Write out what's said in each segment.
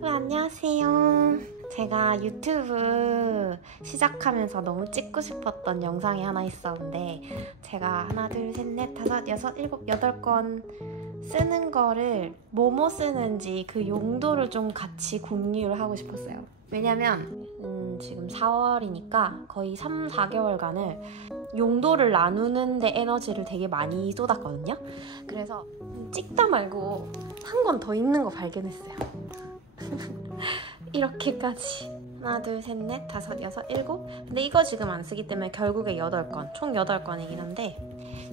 여러분 안녕하세요. 제가 유튜브 시작하면서 너무 찍고 싶었던 영상이 하나 있었는데 제가 하나, 둘, 셋, 넷, 다섯, 여섯, 일곱, 여덟 건 쓰는 거를 뭐뭐 쓰는지 그 용도를 좀 같이 공유를 하고 싶었어요. 왜냐면 지금 4월이니까 거의 3, 4개월간을 용도를 나누는데 에너지를 되게 많이 쏟았거든요. 그래서 찍다 말고 한 권 더 있는 거 발견했어요. 이렇게까지 하나, 둘, 셋, 넷, 다섯, 여섯, 일곱. 근데 이거 지금 안 쓰기 때문에 결국에 8건, 총 8건이긴 한데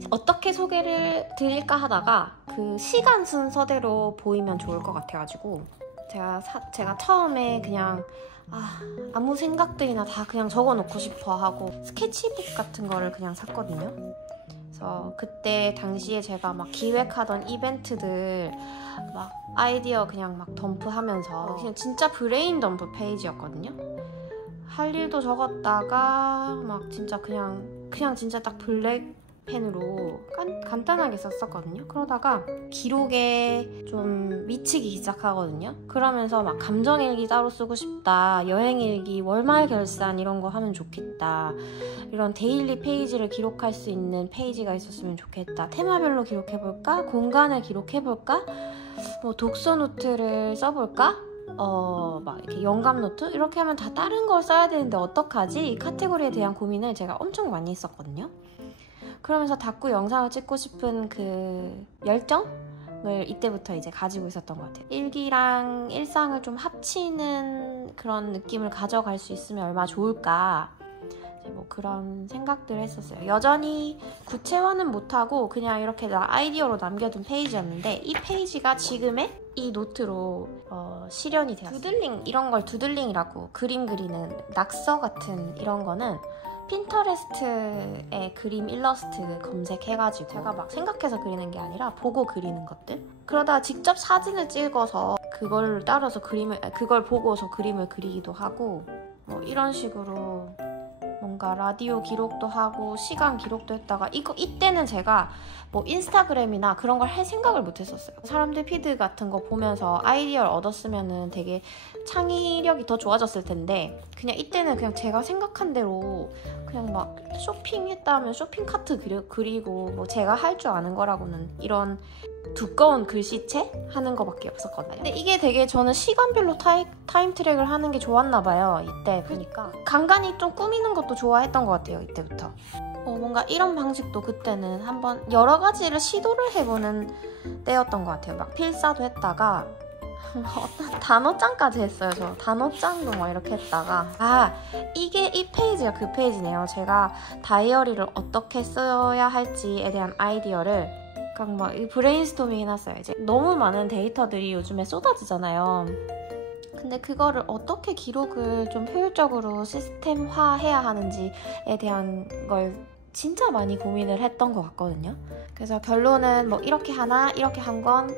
어떻게 소개를 드릴까 하다가 그 시간 순서대로 보이면 좋을 것 같아가지고 제가 처음에 그냥 아무 생각들이나 다 그냥 적어놓고 싶어 하고 스케치북 같은 거를 그냥 샀거든요. 그래서 그때 당시에 제가 막 기획하던 이벤트들 막 아이디어 그냥 막 덤프하면서 그냥 진짜 브레인 덤프 페이지였거든요. 할 일도 적었다가 막 진짜 그냥 진짜 딱 블랙펜으로 간단하게 썼었거든요. 그러다가 기록에 좀 미치기 시작하거든요. 그러면서 막 감정일기 따로 쓰고 싶다, 여행일기, 월말 결산 이런 거 하면 좋겠다, 이런 데일리 페이지를 기록할 수 있는 페이지가 있었으면 좋겠다, 테마별로 기록해볼까, 공간을 기록해볼까, 뭐 독서 노트를 써볼까, 막 이렇게 영감 노트 이렇게 하면 다 다른 걸 써야 되는데 어떡하지? 이 카테고리에 대한 고민을 제가 엄청 많이 했었거든요. 그러면서 자꾸 영상을 찍고 싶은 그 열정을 이때부터 이제 가지고 있었던 것 같아요. 일기랑 일상을 좀 합치는 그런 느낌을 가져갈 수 있으면 얼마나 좋을까, 뭐 그런 생각들을 했었어요. 여전히 구체화는 못하고 그냥 이렇게 아이디어로 남겨둔 페이지였는데 이 페이지가 지금의 이 노트로 실현이 되었어요. 두들링, 이런 걸 두들링이라고, 그림 그리는 낙서 같은 이런 거는 핀터레스트에 그림 일러스트 검색해가지고 제가 막 생각해서 그리는 게 아니라 보고 그리는 것들, 그러다가 직접 사진을 찍어서 그걸 따라서 그걸 보고서 그림을 그리기도 하고, 뭐 이런 식으로 뭔가 라디오 기록도 하고 시간 기록도 했다가 이때는 제가 뭐 인스타그램이나 그런 걸 할 생각을 못 했었어요. 사람들 피드 같은 거 보면서 아이디어를 얻었으면 되게 창의력이 더 좋아졌을 텐데 그냥 이때는 그냥 제가 생각한 대로 그냥 막 쇼핑했다 하면 쇼핑 카트 그리고 뭐 제가 할 줄 아는 거라고는 이런 두꺼운 글씨체 하는 거밖에 없었거든요. 근데 이게 되게 저는 시간별로 타임 트랙을 하는 게 좋았나 봐요. 이때 보니까 간간히 좀 꾸미는 것도 좋아했던 것 같아요. 이때부터 뭔가 이런 방식도 그때는 한번 여러 가지를 시도를 해보는 때였던 것 같아요. 막 필사도 했다가 어떤 단어장까지 했어요. 저 단어장도 막 이렇게 했다가 이게 이 페이지가 그 페이지네요. 제가 다이어리를 어떻게 써야 할지에 대한 아이디어를 그냥 막 브레인스토밍 해놨어요. 이제 너무 많은 데이터들이 요즘에 쏟아지잖아요. 근데 그거를 어떻게 기록을 좀 효율적으로 시스템화해야 하는지에 대한 걸 진짜 많이 고민을 했던 것 같거든요. 그래서 결론은 뭐 이렇게 하나, 이렇게 한 권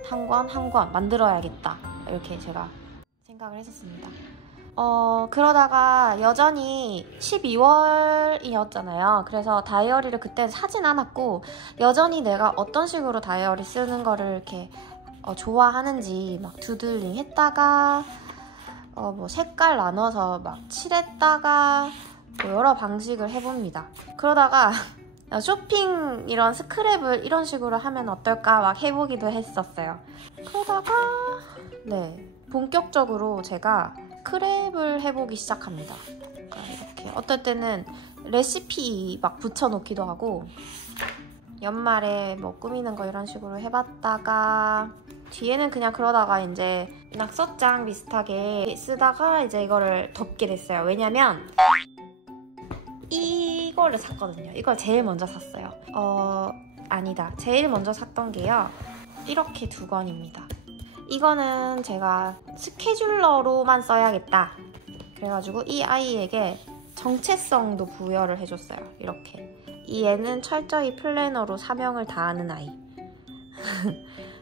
만들어야겠다, 이렇게 제가 생각을 했었습니다. 그러다가 여전히 12월이었잖아요. 그래서 다이어리를 그때 사진 않았고 여전히 내가 어떤 식으로 다이어리 쓰는 거를 이렇게 좋아하는지 막 두들링 했다가 뭐 색깔 나눠서 막 칠했다가 뭐 여러 방식을 해봅니다. 그러다가 쇼핑 이런 스크랩을 이런 식으로 하면 어떨까 막 해보기도 했었어요. 그러다가 본격적으로 제가 스크랩을 해보기 시작합니다. 그러니까 이렇게 어떨 때는 레시피 막 붙여놓기도 하고 연말에 뭐 꾸미는 거 이런 식으로 해봤다가 뒤에는 그냥 그러다가 이제 낙서장 비슷하게 쓰다가 이제 이거를 덮게 됐어요. 왜냐면 이거를 샀거든요. 이걸 제일 먼저 샀어요. 아니다. 제일 먼저 샀던 게요, 이렇게 2권입니다. 이거는 제가 스케줄러로만 써야겠다 그래가지고 이 아이에게 정체성도 부여를 해줬어요. 이렇게 이 애는 철저히 플래너로 사명을 다하는 아이.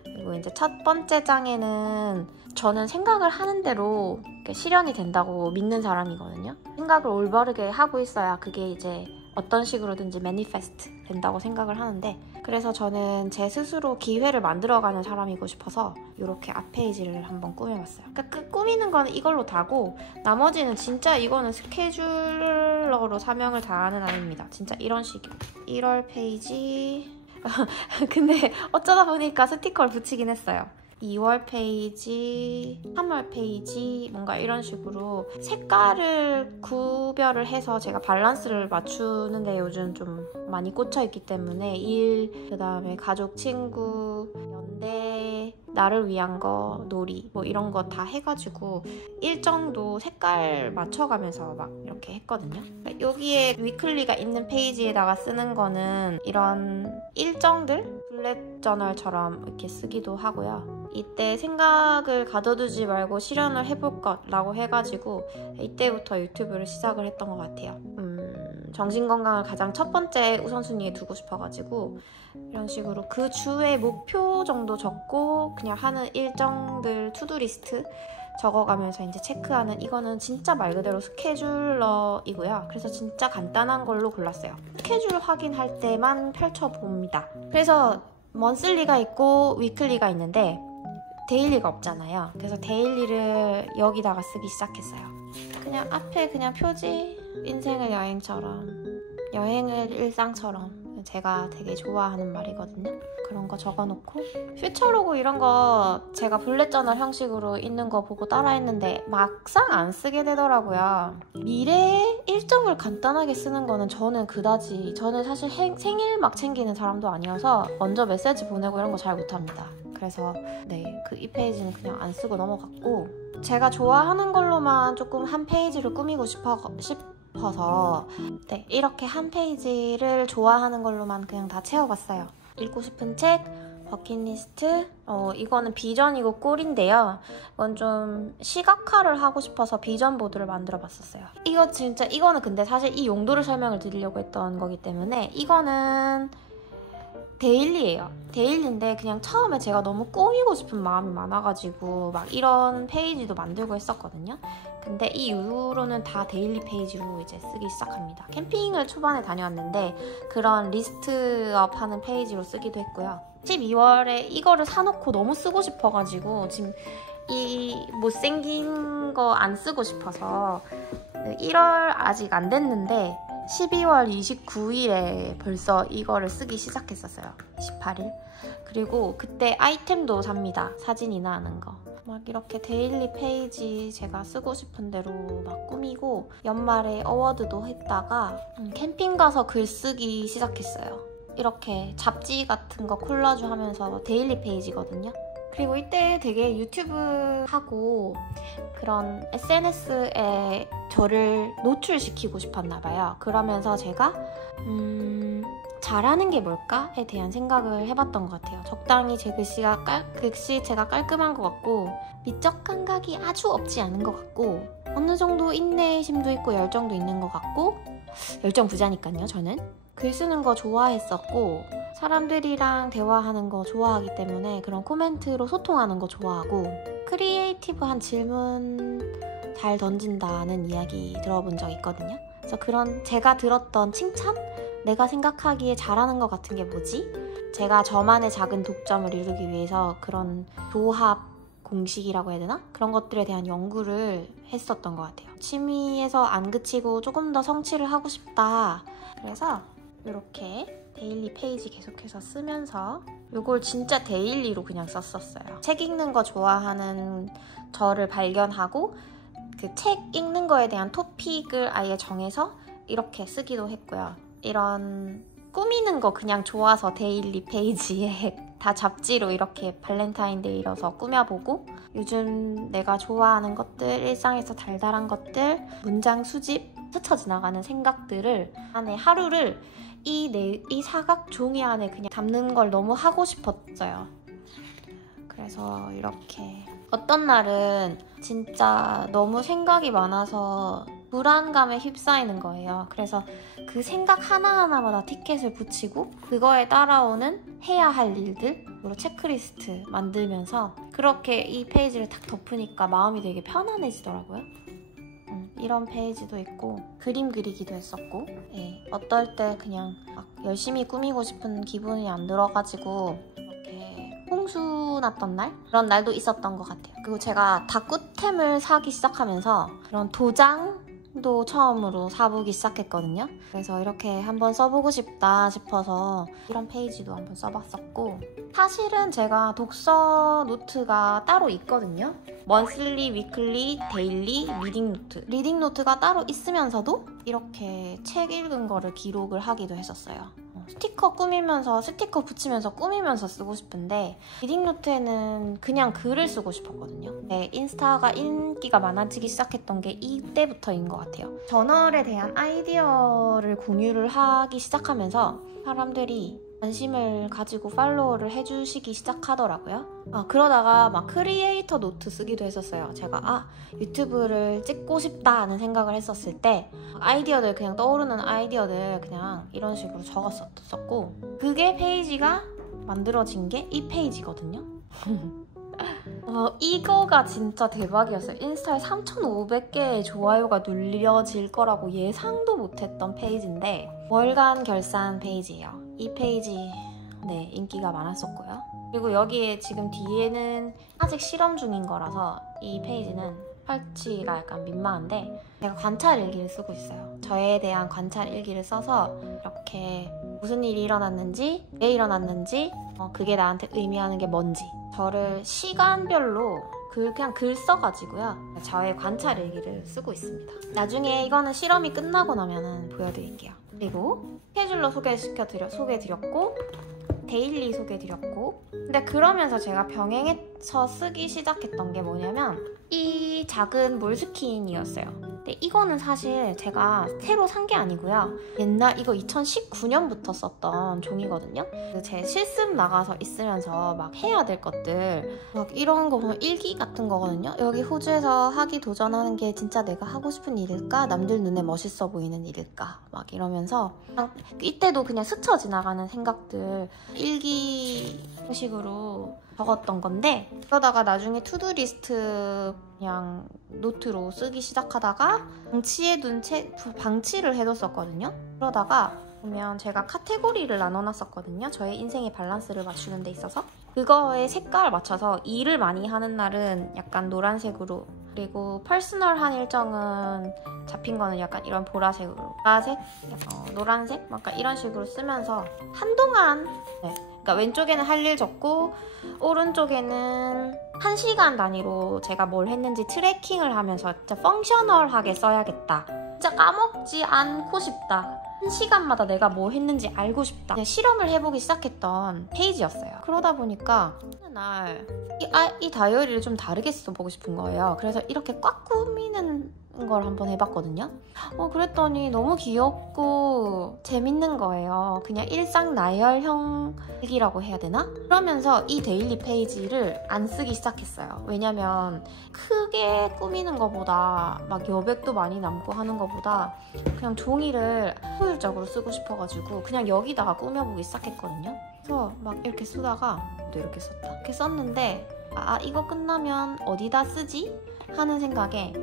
그리고 이제 첫 번째 장에는 저는 생각을 하는 대로 실현이 된다고 믿는 사람이거든요. 생각을 올바르게 하고 있어야 그게 이제 어떤 식으로든지 매니페스트 된다고 생각을 하는데, 그래서 저는 제 스스로 기회를 만들어가는 사람이고 싶어서 이렇게 앞 페이지를 한번 꾸며봤어요. 그러니까 그 꾸미는 거는 이걸로 다고 나머지는 진짜 이거는 스케줄러로 사명을 다하는 아이입니다. 진짜 이런 식이요. 1월 페이지 근데 어쩌다 보니까 스티커를 붙이긴 했어요. 2월 페이지, 3월 페이지 뭔가 이런 식으로 색깔을 구별을 해서 제가 밸런스를 맞추는데 요즘 좀 많이 꽂혀있기 때문에 일, 그 다음에 가족, 친구, 연대, 나를 위한 거, 놀이 뭐 이런 거 다 해가지고 일정도 색깔 맞춰가면서 막 이렇게 했거든요. 여기에 위클리가 있는 페이지에다가 쓰는 거는 이런 일정들? 블랙 저널처럼 이렇게 쓰기도 하고요. 이때 생각을 가둬두지 말고 실현을 해볼 것라고 해가지고 이때부터 유튜브를 시작을 했던 것 같아요. 정신건강을 가장 첫 번째 우선순위에 두고 싶어가지고 이런 식으로 그 주의 목표 정도 적고 그냥 하는 일정들 투두리스트 적어가면서 이제 체크하는, 이거는 진짜 말 그대로 스케줄러이고요. 그래서 진짜 간단한 걸로 골랐어요. 스케줄 확인할 때만 펼쳐봅니다. 그래서 먼슬리가 있고 위클리가 있는데 데일리가 없잖아요. 그래서 데일리를 여기다가 쓰기 시작했어요. 그냥 앞에 그냥 표지, 인생을 여행처럼, 여행을 일상처럼, 제가 되게 좋아하는 말이거든요. 그런 거 적어놓고 퓨처로고 이런 거 제가 블랙 저널 형식으로 있는 거 보고 따라했는데 막상 안 쓰게 되더라고요. 미래의 일정을 간단하게 쓰는 거는 저는 그다지, 저는 사실 생일 막 챙기는 사람도 아니어서 먼저 메시지 보내고 이런 거 잘 못합니다. 그래서 네, 이 페이지는 그냥 안 쓰고 넘어갔고, 제가 좋아하는 걸로만 조금 한 페이지를 꾸미고 싶어서 네, 이렇게 한 페이지를 좋아하는 걸로만 그냥 다 채워봤어요. 읽고 싶은 책, 버킷리스트, 이거는 비전이고 꼴인데요. 이건 좀 시각화를 하고 싶어서 비전 보드를 만들어 봤었어요. 이거는 근데 사실 이 용도를 설명을 드리려고 했던 거기 때문에 이거는 데일리예요. 데일리인데 그냥 처음에 제가 너무 꾸미고 싶은 마음이 많아가지고 막 이런 페이지도 만들고 했었거든요. 근데 이 이후로는 다 데일리 페이지로 이제 쓰기 시작합니다. 캠핑을 초반에 다녀왔는데 그런 리스트업 하는 페이지로 쓰기도 했고요. 12월에 이거를 사놓고 너무 쓰고 싶어가지고 지금 이 못생긴 거 안 쓰고 싶어서 1월 아직 안 됐는데 12월 29일에 벌써 이거를 쓰기 시작했었어요. 18일. 그리고 그때 아이템도 삽니다. 사진이나 하는 거. 막 이렇게 데일리 페이지 제가 쓰고 싶은 대로 막 꾸미고 연말에 어워드도 했다가 캠핑 가서 글쓰기 시작했어요. 이렇게 잡지 같은 거 콜라주 하면서 데일리 페이지거든요. 그리고 이때 되게 유튜브 하고 그런 SNS에 저를 노출시키고 싶었나 봐요. 그러면서 제가 잘하는 게 뭘까에 대한 생각을 해봤던 것 같아요. 적당히 제 글씨체가 깔끔한 것 같고 미적 감각이 아주 없지 않은 것 같고 어느 정도 인내심도 있고 열정도 있는 것 같고, 열정 부자니까요. 저는 글 쓰는 거 좋아했었고 사람들이랑 대화하는 거 좋아하기 때문에 그런 코멘트로 소통하는 거 좋아하고, 크리에이티브한 질문 잘 던진다는 이야기 들어본 적 있거든요. 그래서 그런 제가 들었던 칭찬? 내가 생각하기에 잘하는 것 같은 게 뭐지? 제가 저만의 작은 독점을 이루기 위해서 그런 조합 공식이라고 해야 되나? 그런 것들에 대한 연구를 했었던 것 같아요. 취미에서 안 그치고 조금 더 성취를 하고 싶다. 그래서 이렇게 데일리 페이지 계속해서 쓰면서 이걸 진짜 데일리로 그냥 썼었어요. 책 읽는 거 좋아하는 저를 발견하고 그 책 읽는 거에 대한 토픽을 아예 정해서 이렇게 쓰기도 했고요. 이런 꾸미는 거 그냥 좋아서 데일리 페이지에 다 잡지로 이렇게 발렌타인데이라서 꾸며보고, 요즘 내가 좋아하는 것들, 일상에서 달달한 것들, 문장 수집, 스쳐 지나가는 생각들을 안에 하루를 이 사각 종이 안에 그냥 담는 걸 너무 하고 싶었어요. 그래서 이렇게 어떤 날은 진짜 너무 생각이 많아서 불안감에 휩싸이는 거예요. 그래서 그 생각 하나하나마다 티켓을 붙이고 그거에 따라오는 해야 할 일들로 체크리스트 만들면서 그렇게 이 페이지를 딱 덮으니까 마음이 되게 편안해지더라고요. 이런 페이지도 있고 그림 그리기도 했었고 어떨 때 그냥 막 열심히 꾸미고 싶은 기분이 안 들어가지고 이렇게 홍수 났던 날? 그런 날도 있었던 것 같아요. 그리고 제가 다꾸템을 사기 시작하면서 그런 도장도 처음으로 사보기 시작했거든요. 그래서 이렇게 한번 써보고 싶다 싶어서 이런 페이지도 한번 써봤었고, 사실은 제가 독서 노트가 따로 있거든요. 먼슬리, 위클리, 데일리, 리딩 노트. 리딩 노트가 따로 있으면서도 이렇게 책 읽은 거를 기록을 하기도 했었어요. 스티커 꾸미면서, 스티커 붙이면서 꾸미면서 쓰고 싶은데 리딩 노트에는 그냥 글을 쓰고 싶었거든요. 네, 인스타가 인기가 많아지기 시작했던 게 이때부터인 것 같아요. 저널에 대한 아이디어를 공유를 하기 시작하면서 사람들이 관심을 가지고 팔로우를 해주시기 시작하더라고요. 그러다가 막 크리에이터 노트 쓰기도 했었어요. 제가 유튜브를 찍고 싶다는 생각을 했었을 때 아이디어들, 그냥 떠오르는 아이디어들 그냥 이런 식으로 적었었고, 그게 페이지가 만들어진 게 이 페이지거든요. 이거가 진짜 대박이었어요. 인스타에 3,500개의 좋아요가 눌려질 거라고 예상도 못했던 페이지인데 월간 결산 페이지예요. 이 페이지 인기가 많았었고요. 그리고 여기에 지금 뒤에는 아직 실험 중인 거라서 이 페이지는 설치가 약간 민망한데 제가 관찰 일기를 쓰고 있어요. 저에 대한 관찰 일기를 써서 이렇게 무슨 일이 일어났는지, 왜 일어났는지, 그게 나한테 의미하는 게 뭔지, 저를 시간별로 그냥 글 써가지고요. 저의 관찰 일기를 쓰고 있습니다. 나중에 이거는 실험이 끝나고 나면 보여드릴게요. 그리고 스케줄러 소개해드렸고 데일리 소개해드렸고, 근데 그러면서 제가 병행해서 쓰기 시작했던 게 뭐냐면 이 작은 몰스킨이었어요. 근데 이거는 사실 제가 새로 산 게 아니고요. 옛날 이거 2019년부터 썼던 종이거든요. 제 실습 나가서 있으면서 막 해야 될 것들 막 이런 거 보면 일기 같은 거거든요. 여기 호주에서 하기 도전하는 게 진짜 내가 하고 싶은 일일까? 남들 눈에 멋있어 보이는 일일까? 막 이러면서 이때도 그냥 스쳐 지나가는 생각들 일기 형식으로 적었던 건데, 그러다가 나중에 투두리스트 그냥 노트로 쓰기 시작하다가 방치해둔 방치를 해뒀었거든요. 그러다가 보면 제가 카테고리를 나눠놨었거든요. 저의 인생의 밸런스를 맞추는 데 있어서 그거에 색깔 맞춰서 일을 많이 하는 날은 약간 노란색으로, 그리고 퍼스널한 일정은 잡힌 거는 약간 이런 보라색으로, 보라색, 노란색, 약간 이런 식으로 쓰면서 한동안 그러니까 왼쪽에는 할 일 적고 오른쪽에는 1시간 단위로 제가 뭘 했는지 트래킹을 하면서 진짜 펑셔널하게 써야겠다. 진짜 까먹지 않고 싶다. 1시간마다 내가 뭐 했는지 알고 싶다. 그냥 실험을 해보기 시작했던 페이지였어요. 그러다 보니까 어느 날 이 다이어리를 좀 다르게 써보고 싶은 거예요. 그래서 이렇게 꽉 꾸미는 걸 한번 해봤거든요. 그랬더니 너무 귀엽고 재밌는 거예요. 그냥 일상 나열형 일기라고 해야 되나? 그러면서 이 데일리 페이지를 안 쓰기 시작했어요. 왜냐면 크게 꾸미는 것보다 막 여백도 많이 남고 하는 것보다 그냥 종이를 효율적으로 쓰고 싶어가지고 그냥 여기다가 꾸며보기 시작했거든요. 그래서 막 이렇게 쓰다가 또 이렇게 썼다. 이렇게 썼는데 이거 끝나면 어디다 쓰지? 하는 생각에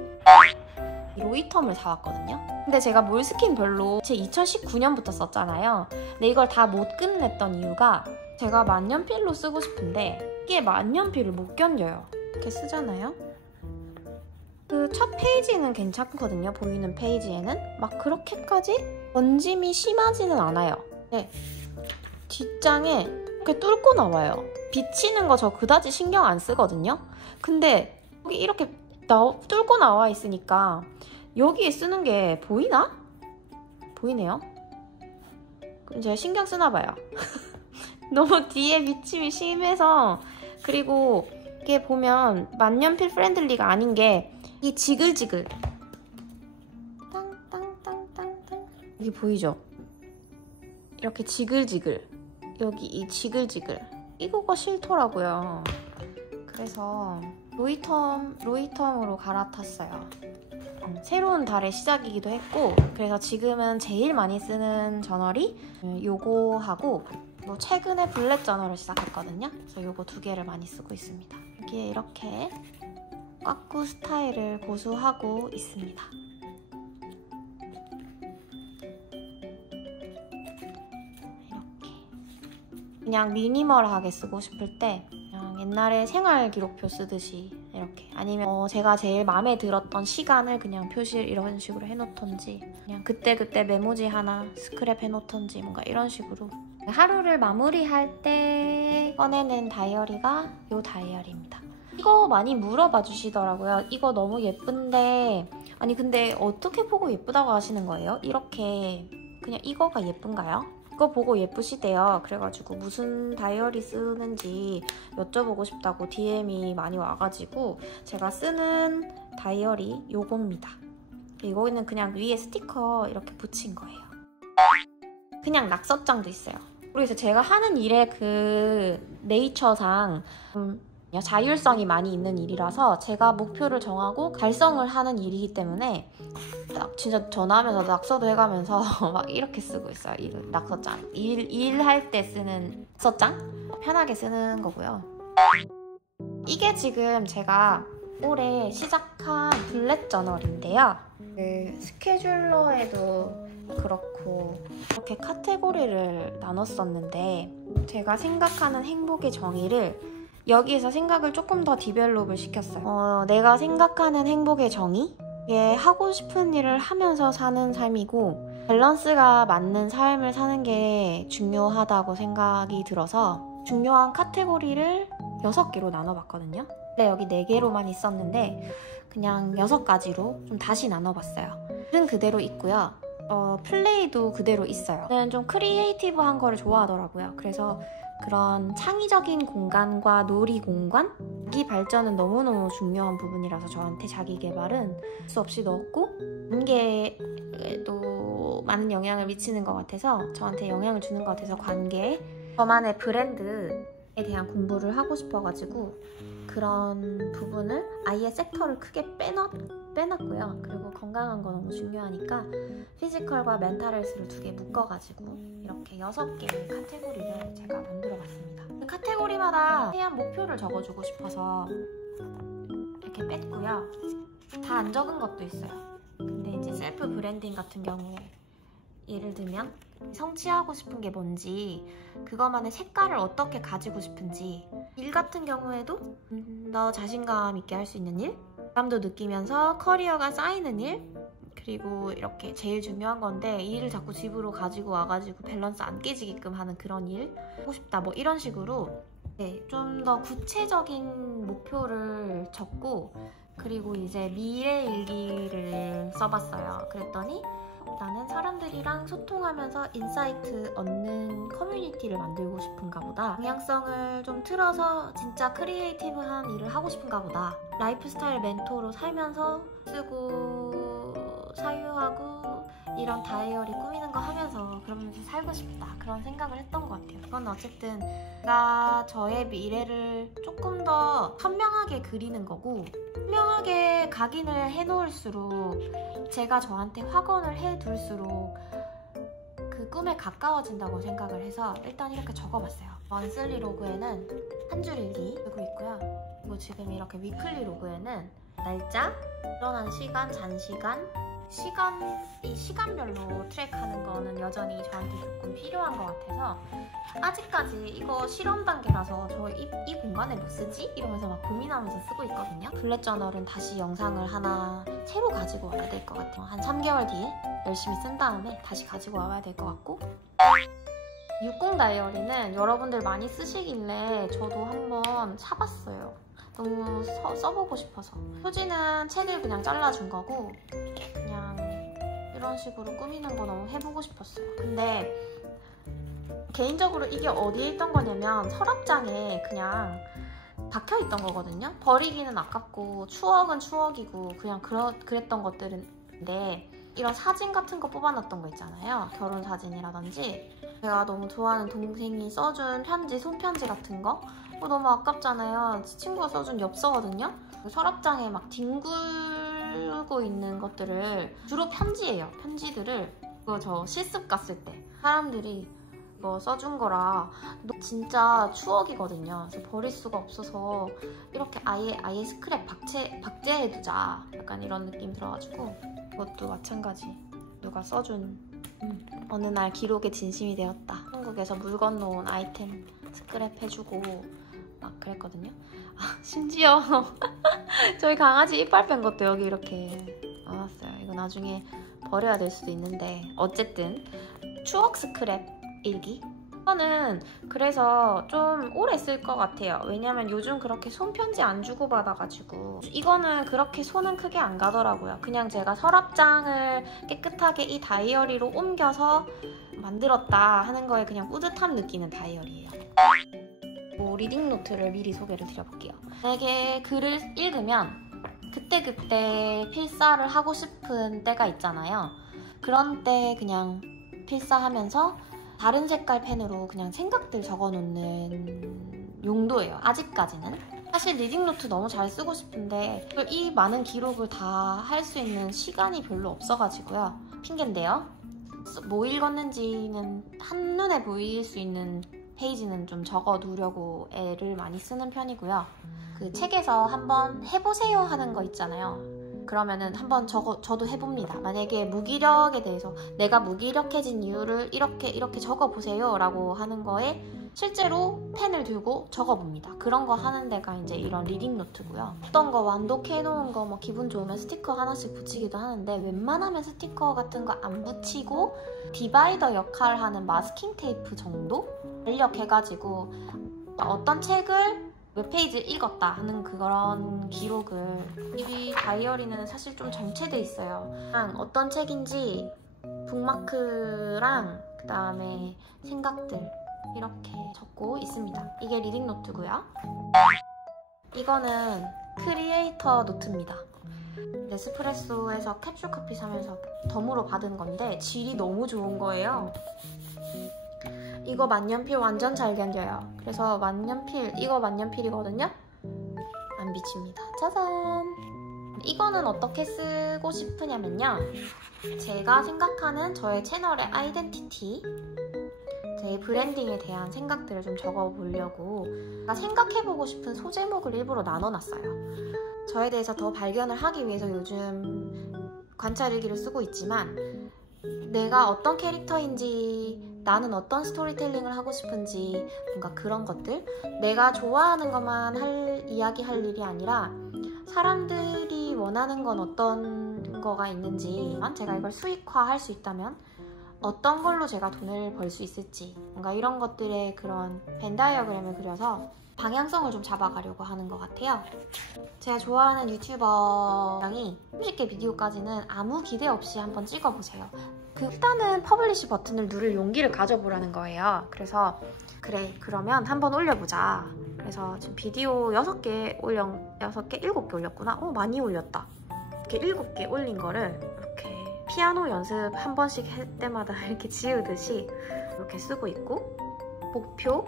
로이텀을 사왔거든요. 근데 제가 몰스킨 별로 제 2019년부터 썼잖아요. 근데 이걸 다 못 끝냈던 이유가 제가 만년필로 쓰고 싶은데 이게 만년필을 못 견뎌요. 이렇게 쓰잖아요. 그 첫 페이지는 괜찮거든요. 보이는 페이지에는 막 그렇게까지 번짐이 심하지는 않아요. 네. 뒷장에 이렇게 뚫고 나와요. 비치는 거 저 그다지 신경 안 쓰거든요. 근데 여기 이렇게 뚫고 나와 있으니까 여기에 쓰는 게 보이나? 보이네요. 그럼 제가 신경 쓰나 봐요. 너무 뒤에 비침이 심해서. 그리고 이게 보면 만년필 프렌들리가 아닌 게 이 지글지글 땅땅땅땅땅 여기 보이죠? 이렇게 지글지글, 여기 이 지글지글 이거가 싫더라고요. 그래서 로이텀으로 갈아탔어요. 새로운 달의 시작이기도 했고, 그래서 지금은 제일 많이 쓰는 저널이 요거하고 뭐 최근에 블랙 저널을 시작했거든요. 그래서 요거 2개를 많이 쓰고 있습니다. 여기에 이렇게 꽉꾸 스타일을 고수하고 있습니다. 그냥 미니멀하게 쓰고 싶을 때 그냥 옛날에 생활 기록표 쓰듯이 이렇게, 아니면 제가 제일 마음에 들었던 시간을 그냥 표시 이런 식으로 해놓던지, 그냥 그때그때 메모지 하나 스크랩 해놓던지, 뭔가 이런 식으로 하루를 마무리할 때 꺼내는 다이어리가 이 다이어리입니다. 이거 많이 물어봐 주시더라고요. 이거 너무 예쁜데, 아니 근데 어떻게 보고 예쁘다고 하시는 거예요? 이렇게 그냥 이거가 예쁜가요? 이거 보고 예쁘시대요. 그래가지고 무슨 다이어리 쓰는지 여쭤보고 싶다고 DM이 많이 와가지고 제가 쓰는 다이어리 요겁니다. 이거는 그냥 위에 스티커 이렇게 붙인 거예요. 그냥 낙서장도 있어요. 그래서 제가 하는 일의 그 네이처상 자율성이 많이 있는 일이라서 제가 목표를 정하고 달성을 하는 일이기 때문에 진짜 전화하면서 낙서도 해가면서 막 이렇게 쓰고 있어요. 이 낙서장. 일할 때 쓰는 낙서장? 편하게 쓰는 거고요. 이게 지금 제가 올해 시작한 블랙 저널인데요. 그 스케줄러에도 그렇고 이렇게 카테고리를 나눴었는데, 제가 생각하는 행복의 정의를 여기에서 생각을 조금 더 디벨롭을 시켰어요. 내가 생각하는 행복의 정의? 이게 하고 싶은 일을 하면서 사는 삶이고 밸런스가 맞는 삶을 사는 게 중요하다고 생각이 들어서 중요한 카테고리를 6개로 나눠봤거든요. 근데 여기 4개로만 있었는데 그냥 6가지로 좀 다시 나눠봤어요. 글은 그대로 있고요. 플레이도 그대로 있어요. 저는 좀 크리에이티브한 거를 좋아하더라고요. 그래서 그런 창의적인 공간과 놀이 공간? 자기 발전은 너무너무 중요한 부분이라서 저한테 자기 개발은 수 없이 넣었고, 관계에도 많은 영향을 미치는 것 같아서, 저한테 영향을 주는 것 같아서 관계, 저만의 브랜드에 대한 공부를 하고 싶어가지고 그런 부분을 아예 섹터를 크게 빼놨고요. 그리고 건강한 거 너무 중요하니까 피지컬과 멘탈 헬스를 2개 묶어가지고 이렇게 6개의 카테고리를 제가 만들어봤습니다. 그 카테고리마다 해야 목표를 적어주고 싶어서 이렇게 뺐고요. 다 안 적은 것도 있어요. 근데 이제 셀프 브랜딩 같은 경우에 예를 들면 성취하고 싶은 게 뭔지, 그것만의 색깔을 어떻게 가지고 싶은지, 일 같은 경우에도 더 자신감 있게 할 수 있는 일, 보람도 느끼면서 커리어가 쌓이는 일, 그리고 이렇게 제일 중요한 건데 이 일을 자꾸 집으로 가지고 와가지고 밸런스 안 깨지게끔 하는 그런 일 하고 싶다, 뭐 이런 식으로 좀 더 구체적인 목표를 적고, 그리고 이제 미래 일기를 써봤어요. 그랬더니 나는 사람들이랑 소통하면서 인사이트 얻는 커뮤니티를 만들고 싶은가 보다, 방향성을 좀 틀어서 진짜 크리에이티브한 일을 하고 싶은가 보다, 라이프스타일 멘토로 살면서 쓰고 사유하고 이런 다이어리 꾸미는 거 하면서 그러면서 살고 싶다, 그런 생각을 했던 것 같아요. 그건 어쨌든 제가 저의 미래를 조금 더 선명하게 그리는 거고, 선명하게 각인을 해놓을수록, 제가 저한테 확언을 해둘수록 그 꿈에 가까워진다고 생각을 해서 일단 이렇게 적어봤어요. 먼슬리 로그에는 한 줄 일기 쓰고 있고요. 그리고 지금 이렇게 위클리 로그에는 날짜, 일어난 시간, 잔 시간, 이 시간별로 트랙하는 거는 여전히 저한테 조금 필요한 것 같아서 아직까지 이거 실험 단계라서 저 이 공간에 뭐 쓰지? 이러면서 막 고민하면서 쓰고 있거든요. 블랙 저널은 다시 영상을 하나 새로 가지고 와야 될 것 같아요. 한 3개월 뒤에 열심히 쓴 다음에 다시 가지고 와야 될 것 같고, 60 다이어리는 여러분들 많이 쓰시길래 저도 한번 사봤어요. 너무 써보고 싶어서. 표지는 책을 그냥 잘라준 거고 그냥 이런 식으로 꾸미는 거 너무 해보고 싶었어요. 근데 개인적으로 이게 어디에 있던 거냐면 서랍장에 그냥 박혀있던 거거든요. 버리기는 아깝고 추억은 추억이고 그냥 그랬던 것들인데, 이런 사진 같은 거 뽑아놨던 거 있잖아요. 결혼 사진이라든지 제가 너무 좋아하는 동생이 써준 편지, 손편지 같은 거 너무 아깝잖아요. 친구가 써준 엽서거든요. 서랍장에 막 뒹굴고 있는 것들을, 주로 편지예요. 편지들을 그거 저 실습 갔을 때 사람들이 이거 써준 거라 진짜 추억이거든요. 그래서 버릴 수가 없어서 이렇게 아예 스크랩 박제해두자, 약간 이런 느낌 들어가지고 이것도 마찬가지. 누가 써준 어느 날 기록에 진심이 되었다. 한국에서 물 건너온 아이템 스크랩 해주고 막 그랬거든요. 아, 심지어 저희 강아지 이빨 뺀 것도 여기 이렇게 넣어놨어요. 이거 나중에 버려야 될 수도 있는데 어쨌든 추억 스크랩 일기. 이거는 그래서 좀 오래 쓸 것 같아요. 왜냐면 요즘 그렇게 손편지 안 주고받아가지고 이거는 그렇게 손은 크게 안 가더라고요. 그냥 제가 서랍장을 깨끗하게 이 다이어리로 옮겨서 만들었다 하는 거에 그냥 뿌듯함 느끼는 다이어리예요. 리딩 노트를 미리 소개를 드려볼게요. 만약에 글을 읽으면 그때그때 필사를 하고 싶은 때가 있잖아요. 그런 때 그냥 필사하면서 다른 색깔 펜으로 그냥 생각들 적어놓는 용도예요. 아직까지는. 사실 리딩노트 너무 잘 쓰고 싶은데 이 많은 기록을 다 할 수 있는 시간이 별로 없어가지고요. 핑계인데요. 뭐 읽었는지는 한눈에 보일 수 있는 페이지는 좀 적어두려고 애를 많이 쓰는 편이고요. 그 책에서 한번 해보세요 하는 거 있잖아요. 그러면은 한번 저도 해봅니다. 만약에 무기력에 대해서 내가 무기력해진 이유를 이렇게 적어보세요 라고 하는 거에 실제로 펜을 들고 적어봅니다. 그런 거 하는 데가 이제 이런 리딩 노트고요. 어떤 거 완독해놓은 거 뭐 기분 좋으면 스티커 하나씩 붙이기도 하는데 웬만하면 스티커 같은 거 안 붙이고 디바이더 역할을 하는 마스킹 테이프 정도? 전력해가지고 어떤 책을 몇 페이지 읽었다 하는 그런 기록을 이 다이어리는 사실 좀 정체돼 있어요. 어떤 책인지 북마크랑 그 다음에 생각들 이렇게 적고 있습니다. 이게 리딩 노트고요. 이거는 크리에이터 노트입니다. 네스프레소에서 캡슐 커피 사면서 덤으로 받은 건데 질이 너무 좋은 거예요. 이거 만년필 완전 잘 견뎌요. 그래서 만년필, 이거 만년필이거든요? 안 비칩니다. 짜잔! 이거는 어떻게 쓰고 싶으냐면요. 제가 생각하는 저의 채널의 아이덴티티, 제 브랜딩에 대한 생각들을 좀 적어보려고 생각해보고 싶은 소제목을 일부러 나눠놨어요. 저에 대해서 더 발견을 하기 위해서 요즘 관찰일기를 쓰고 있지만 내가 어떤 캐릭터인지 나는 어떤 스토리텔링을 하고 싶은지 뭔가 그런 것들 내가 좋아하는 것만 이야기할 일이 아니라 사람들이 원하는 건 어떤 거가 있는지 제가 이걸 수익화할 수 있다면 어떤 걸로 제가 돈을 벌 수 있을지 뭔가 이런 것들의 그런 벤 다이어그램을 그려서 방향성을 좀 잡아가려고 하는 것 같아요. 제가 좋아하는 유튜버랑이 30개 비디오까지는 아무 기대 없이 한번 찍어보세요. 일단은 퍼블리시 버튼을 누를 용기를 가져보라는 거예요. 그래서 그래 그러면 한번 올려보자. 그래서 지금 비디오 7개 7개 올렸구나. 많이 올렸다. 이렇게 7개 올린 거를 이렇게 피아노 연습 한 번씩 할 때마다 이렇게 지우듯이 이렇게 쓰고 있고 목표,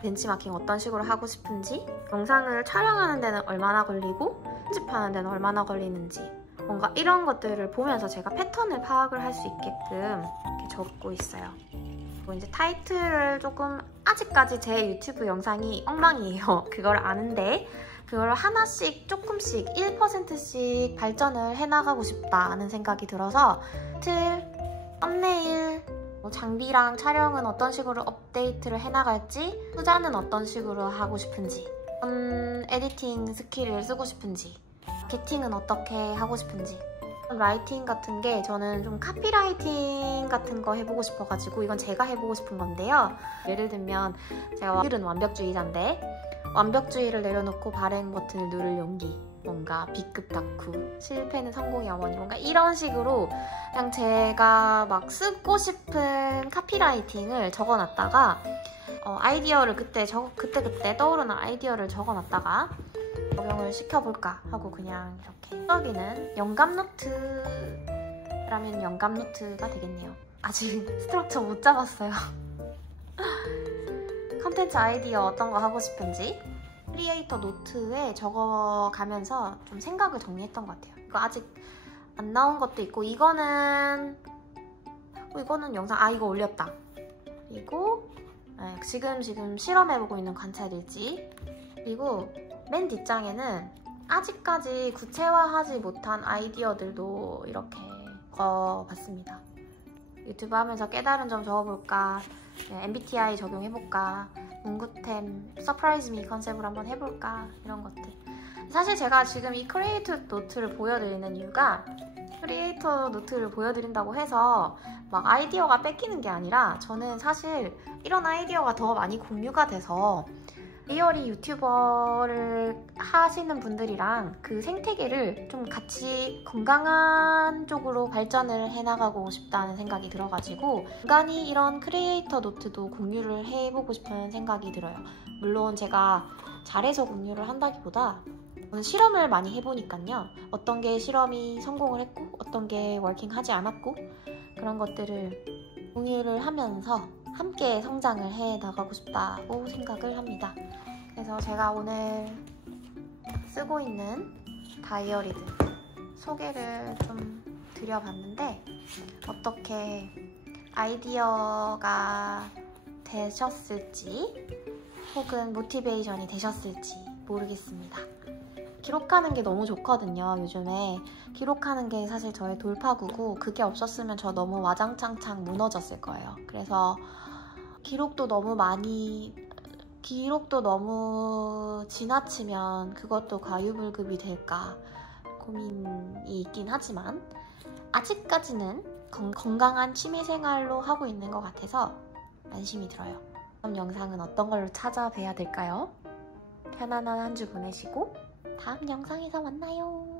벤치마킹 어떤 식으로 하고 싶은지 영상을 촬영하는 데는 얼마나 걸리고 편집하는 데는 얼마나 걸리는지 뭔가 이런 것들을 보면서 제가 패턴을 파악을 할 수 있게끔 이렇게 적고 있어요. 그리고 이제 타이틀을 조금 아직까지 제 유튜브 영상이 엉망이에요. 그걸 아는데 그걸 하나씩 조금씩 1%씩 발전을 해나가고 싶다는 생각이 들어서 썸네일, 장비랑 촬영은 어떤 식으로 업데이트를 해나갈지 투자는 어떤 식으로 하고 싶은지 에디팅 스킬을 쓰고 싶은지 마케팅은 어떻게 하고 싶은지 라이팅 같은 게 저는 좀 카피라이팅 같은 거 해보고 싶어가지고 이건 제가 해보고 싶은 건데요. 예를 들면 제가 오늘은 완벽주의자인데 완벽주의를 내려놓고 발행 버튼을 누를 용기 뭔가 B급 다쿠 실패는 성공의 어머니 뭔가 이런 식으로 그냥 제가 막 쓰고 싶은 카피라이팅을 적어놨다가 아이디어를 그때 떠오르는 아이디어를 적어놨다가 적용을 시켜볼까 하고 그냥 이렇게 여기는 영감노트라면 영감노트가 되겠네요. 아직 스트럭처 못 잡았어요. 컨텐츠 아이디어 어떤 거 하고 싶은지 크리에이터 노트에 적어가면서 좀 생각을 정리했던 것 같아요. 이거 아직 안 나온 것도 있고 이거는 영상 이거 올렸다. 그리고 지금 실험해보고 있는 관찰일지 그리고 맨 뒷장에는 아직까지 구체화하지 못한 아이디어들도 이렇게 적어봤습니다. 유튜브 하면서 깨달은 점 적어볼까, MBTI 적용해볼까, 문구템 서프라이즈 미 컨셉으로 한번 해볼까 이런 것들. 사실 제가 지금 이 크리에이터 노트를 보여드리는 이유가 크리에이터 노트를 보여드린다고 해서 막 아이디어가 뺏기는 게 아니라 저는 사실 이런 아이디어가 더 많이 공유가 돼서 리얼리 유튜버를 하시는 분들이랑 그 생태계를 좀 같이 건강한 쪽으로 발전을 해나가고 싶다는 생각이 들어가지고 간간히 이런 크리에이터 노트도 공유를 해보고 싶은 생각이 들어요. 물론 제가 잘해서 공유를 한다기보다 실험을 많이 해보니까요. 어떤 게 실험이 성공을 했고 어떤 게 워킹하지 않았고 그런 것들을 공유를 하면서 함께 성장을 해 나가고 싶다고 생각을 합니다. 그래서 제가 오늘 쓰고 있는 다이어리들 소개를 좀 드려봤는데 어떻게 아이디어가 되셨을지 혹은 모티베이션이 되셨을지 모르겠습니다. 기록하는 게 너무 좋거든요. 요즘에 기록하는 게 사실 저의 돌파구고 그게 없었으면 저 너무 와장창창 무너졌을 거예요. 그래서 기록도 너무 지나치면 그것도 과유불급이 될까 고민이 있긴 하지만 아직까지는 건강한 취미생활로 하고 있는 것 같아서 안심이 들어요. 다음 영상은 어떤 걸로 찾아뵈야 될까요? 편안한 한 주 보내시고 다음 영상에서 만나요.